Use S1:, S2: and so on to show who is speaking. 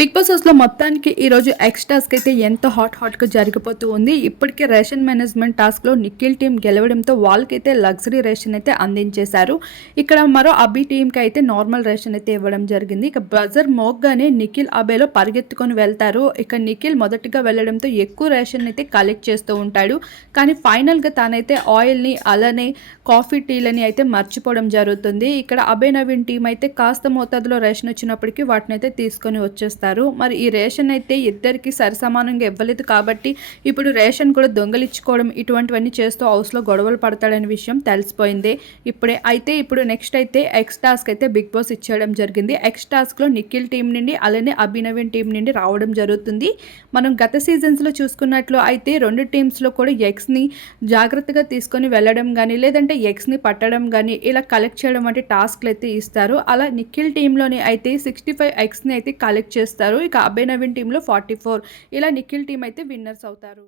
S1: Big boss హౌస్లో మొత్తానికి ఈరోజు ఎక్స్ టాస్క్ అయితే ఎంత హాట్ హాట్గా జరిగిపోతూ ఉంది. ఇప్పటికే రేషన్ మేనేజ్మెంట్ టాస్క్లో నిఖిల్ టీం గెలవడంతో వాళ్ళకైతే లగ్జరీ రేషన్ అయితే అందించేశారు. ఇక్కడ మరో అభి టీంకి అయితే నార్మల్ రేషన్ అయితే ఇవ్వడం జరిగింది. ఇక బజర్ మోగ్గానే నిఖిల్ అబేలో పరిగెత్తుకొని వెళ్తారు. ఇక నిఖిల్ మొదటిగా వెళ్ళడంతో ఎక్కువ రేషన్ అయితే కలెక్ట్ చేస్తూ ఉంటాడు. కానీ ఫైనల్గా తానైతే ఆయిల్ని అలానే కాఫీ టీలని అయితే మర్చిపోవడం జరుగుతుంది. ఇక్కడ అబే నవీన్ టీం అయితే కాస్త మోతాదులో రేషన్ వచ్చినప్పటికీ వాటిని అయితే తీసుకొని వచ్చేస్తారు. మరి ఈ రేషన్ అయితే ఇద్దరికి సరిసమానంగా ఇవ్వలేదు కాబట్టి ఇప్పుడు రేషన్ కూడా దొంగలిచ్చుకోవడం ఇటువంటివన్నీ చేస్తూ హౌస్లో గొడవలు పడతాడనే విషయం తెలిసిపోయింది. ఇప్పుడే అయితే ఇప్పుడు నెక్స్ట్ అయితే ఎక్స్ టాస్క్ అయితే బిగ్ బాస్ ఇచ్చేయడం జరిగింది. ఎక్స్ టాస్క్లో నిఖిల్ టీం నుండి అలానే అభినవీన్ టీం నుండి రావడం జరుగుతుంది. మనం గత సీజన్స్లో చూసుకున్నట్లు అయితే రెండు టీమ్స్లో కూడా ఎగ్స్ని జాగ్రత్తగా తీసుకొని వెళ్ళడం కానీ లేదంటే ఎగ్స్ని పట్టడం కానీ ఇలా కలెక్ట్ చేయడం వంటి టాస్క్లు అయితే ఇస్తారు. అలా నిఖిల్ టీంలోని అయితే సిక్స్టీ ఫైవ్ ఎగ్స్ని అయితే కలెక్ట్ చేస్తారు. ఇక అభయ్ నవీన్ టీంలో ఫార్టీ ఫోర్ ఇలా నిఖిల్ టీం అయితే విన్నర్స్ అవుతారు.